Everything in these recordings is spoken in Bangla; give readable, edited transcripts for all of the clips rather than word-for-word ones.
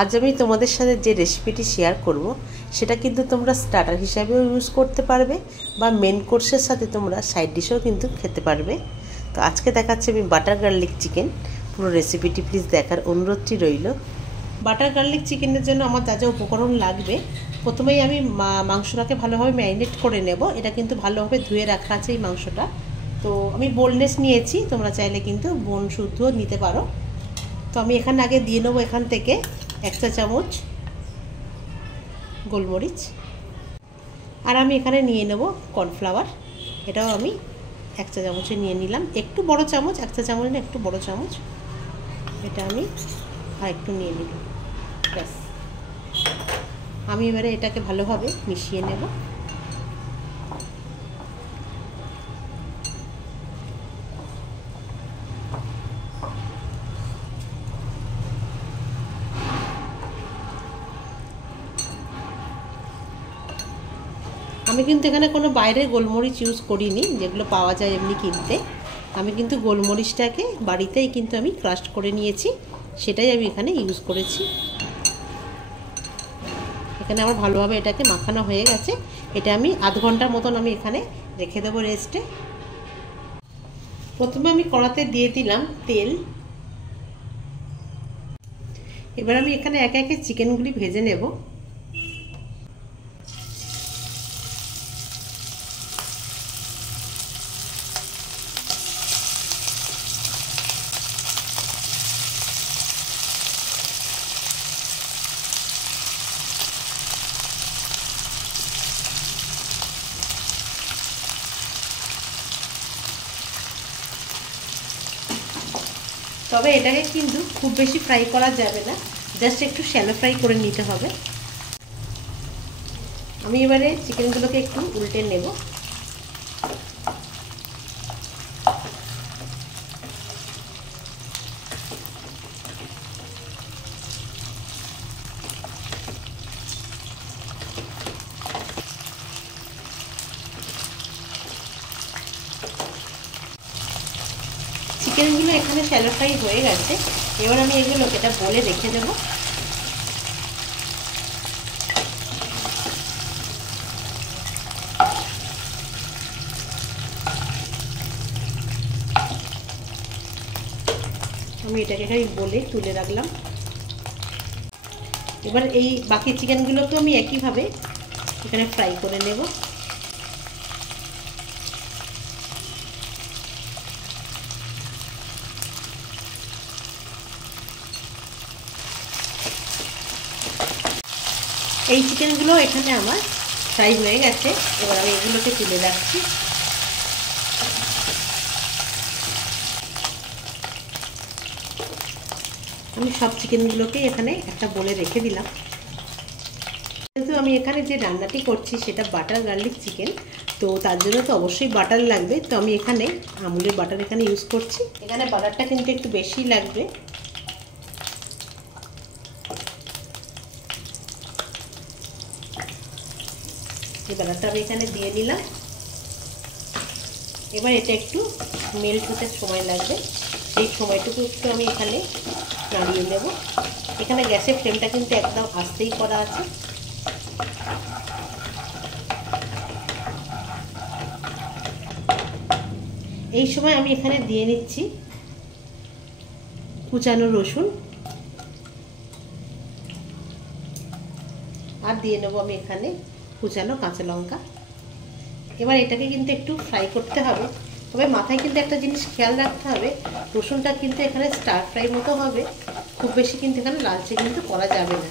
আজ আমি তোমাদের সাথে যে রেসিপিটি শেয়ার করব সেটা কিন্তু তোমরা স্টার্টার হিসাবেও ইউজ করতে পারবে বা মেন কোর্সের সাথে তোমরা সাইড ডিশেও কিন্তু খেতে পারবে। তো আজকে দেখাচ্ছি আমি বাটার গার্লিক চিকেন। পুরো রেসিপিটি প্লিজ দেখার অনুরোধটি রইল। বাটার গার্লিক চিকেনের জন্য আমার যা যা উপকরণ লাগবে, প্রথমেই আমি মাংসটাকে ভালোভাবে ম্যারিনেট করে নেব। এটা কিন্তু ভালোভাবে ধুয়ে রাখা আছে এই মাংসটা। তো আমি বোনলেস নিয়েছি, তোমরা চাইলে কিন্তু বোন শুদ্ধও নিতে পারো। তো আমি এখানে আগে দিয়ে নেবো এখান থেকে 1 চা চামচ গোলমরিচ, আর আমি এখানে নিয়ে নেব কর্নফ্লাওয়ার। এটাও আমি 1 চা চামচে নিয়ে নিলাম, একটু বড় চামচ, 1 চা চামচ না একটু বড় চামচ। এটা আমি আর একটু নিয়ে নিলাম। ব্যাস, আমি এবারে এটাকে ভালোভাবে মিশিয়ে নেব। আমি কিন্তু এখানে কোনো বাইরের গোলমরিচ ইউজ করিনি, যেগুলো পাওয়া যায় এমনি কিনতে। আমি কিন্তু গোলমরিচটাকে বাড়িতেই কিন্তু আমি ক্রাশ করে নিয়েছি, সেটাই আমি এখানে ইউজ করেছি। এখানে আমার ভালোভাবে এটাকে মাখানো হয়ে গেছে। এটা আমি আধ ঘন্টার মতন আমি এখানে রেখে দেবো রেস্টে। প্রথমে আমি কড়াতে দিয়ে দিলাম তেল। এবার আমি এখানে একে একে চিকেনগুলি ভেজে নেব। তবে এটাকে কিন্তু খুব বেশি ফ্রাই করা যাবে না, জাস্ট একটু শ্যালো ফ্রাই করে নিতে হবে। আমি এবারে চিকেনগুলোকে একটু উল্টে নেব। চিকেনগুলো এখানে শ্যালো ফ্রাই হয়ে গেছে। এবার আমি এগুলোকে এটা বলে রেখে দেব। আমি এটাকে এখানে বলে তুলে রাখলাম। এবার এই বাকি চিকেনগুলোকে আমি একইভাবে এখানে ফ্রাই করে নেব। এই চিকেনগুলো এখানে আমার ফ্রাই হয়ে গেছে। এবার আমি এগুলোকে তুলে রাখছি। আমি সব চিকেনগুলোকে এখানে একটা বলে রেখে দিলাম। কিন্তু আমি এখানে যে রান্নাটি করছি সেটা বাটার গার্লিক চিকেন, তো তার জন্য তো অবশ্যই বাটার লাগবে। তো আমি এখানে আমুলের বাটার এখানে ইউজ করছি। এখানে বাটারটা কিন্তু একটু বেশি লাগবে। এই বাটারটা আমি এখানে দিয়ে নিলাম। এবার এটা একটু মেল্ট হতে সময় লাগবে, সেই সময়টুকু একটু আমি এখানে নাড়িয়ে নেব। এখানে গ্যাসের ফ্লেমটা কিন্তু একদম আস্তেই করা আছে। এই সময় আমি এখানে দিয়ে নিচ্ছি কুচানো রসুন, আর দিয়ে নেবো আমি এখানে কুচানো কাঁচা লঙ্কা। এবার এটাকে কিন্তু একটু ফ্রাই করতে হবে। তবে মাথায় কিন্তু একটা জিনিস খেয়াল রাখতে হবে, রসুনটা কিন্তু এখানে স্টার ফ্রাই মতো হবে, খুব বেশি কিন্তু এখানে লালচে কিন্তু করা যাবে না।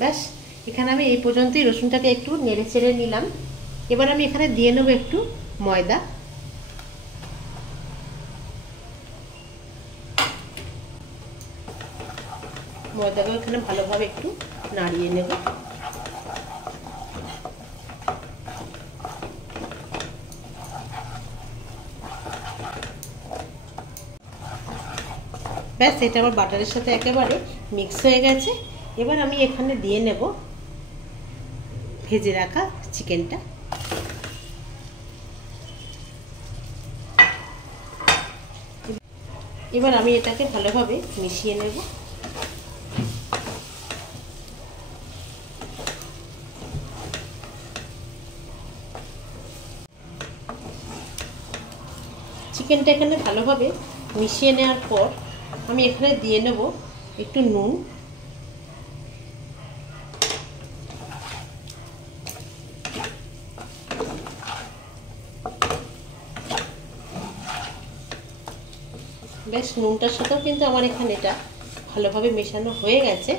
ব্যাস, এখানে আমি এই পর্যন্তই রসুনটাকে একটু নেড়ে চেড়ে নিলাম। এবার আমি এখানে দিয়ে নেবো একটু ময়দা। ময়দাকে এখানে ভালোভাবে একটু নাড়িয়ে নেব। ব্যাস, এটা আমার বাটারের সাথে একেবারে মিক্স হয়ে গেছে। এবার আমি এখানে দিয়ে নেব ভেজে রাখা চিকেনটা। এবার আমি এটাকে ভালোভাবে মিশিয়ে নেব। চিকেনটা এখানে ভালোভাবে মিশিয়ে নেওয়ার পর আমি এখানে দিয়ে নেব একটু নুন, বেশ নুনটার সাথেও কিন্তু আমার এখানে এটা ভালোভাবে মেশানো হয়ে গেছে।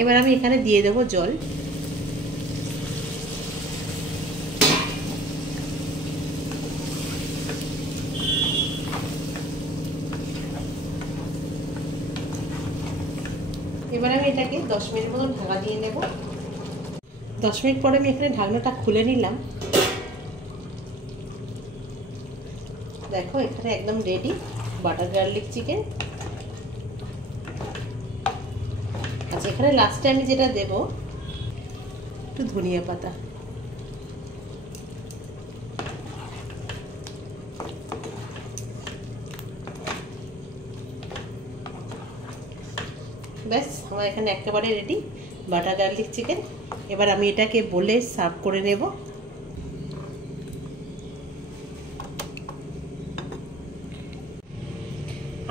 এবার আমি এখানে দিয়ে দেব জল। এবার আমি এটাকে 10 মিনিট মতন ঢাকা দিয়ে নেব। 10 মিনিট পরে আমি এখানে ঢাকনাটা খুলে নিলাম। দেখো এখানে একদম রেডি বাটার গার্লিক চিকেন। আচ্ছা, এখানে লাস্টে আমি যেটা দেব একটু ধনিয়া পাতা। ব্যাস আমার এখানে একেবারে রেডি বাটার গার্লিক চিকেন। এবার আমি এটাকে বলে সার্ভ করে নেব।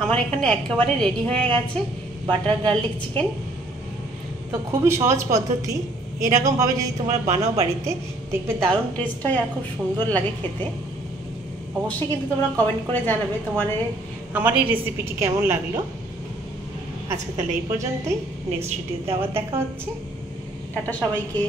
আমার এখানে একেবারে রেডি হয়ে গেছে বাটার গার্লিক চিকেন। তো খুবই সহজ পদ্ধতি, এরকমভাবে যদি তোমরা বানাও বাড়িতে দেখবে দারুণ টেস্ট হয় আর খুব সুন্দর লাগে খেতে। অবশ্যই কিন্তু তোমরা কমেন্ট করে জানাবে আমার এই রেসিপিটি কেমন লাগলো। আজকে তাহলে এই পর্যন্তই, নেক্সট ভিডিওতে আবার দেখা হচ্ছে। টাটা সবাইকে।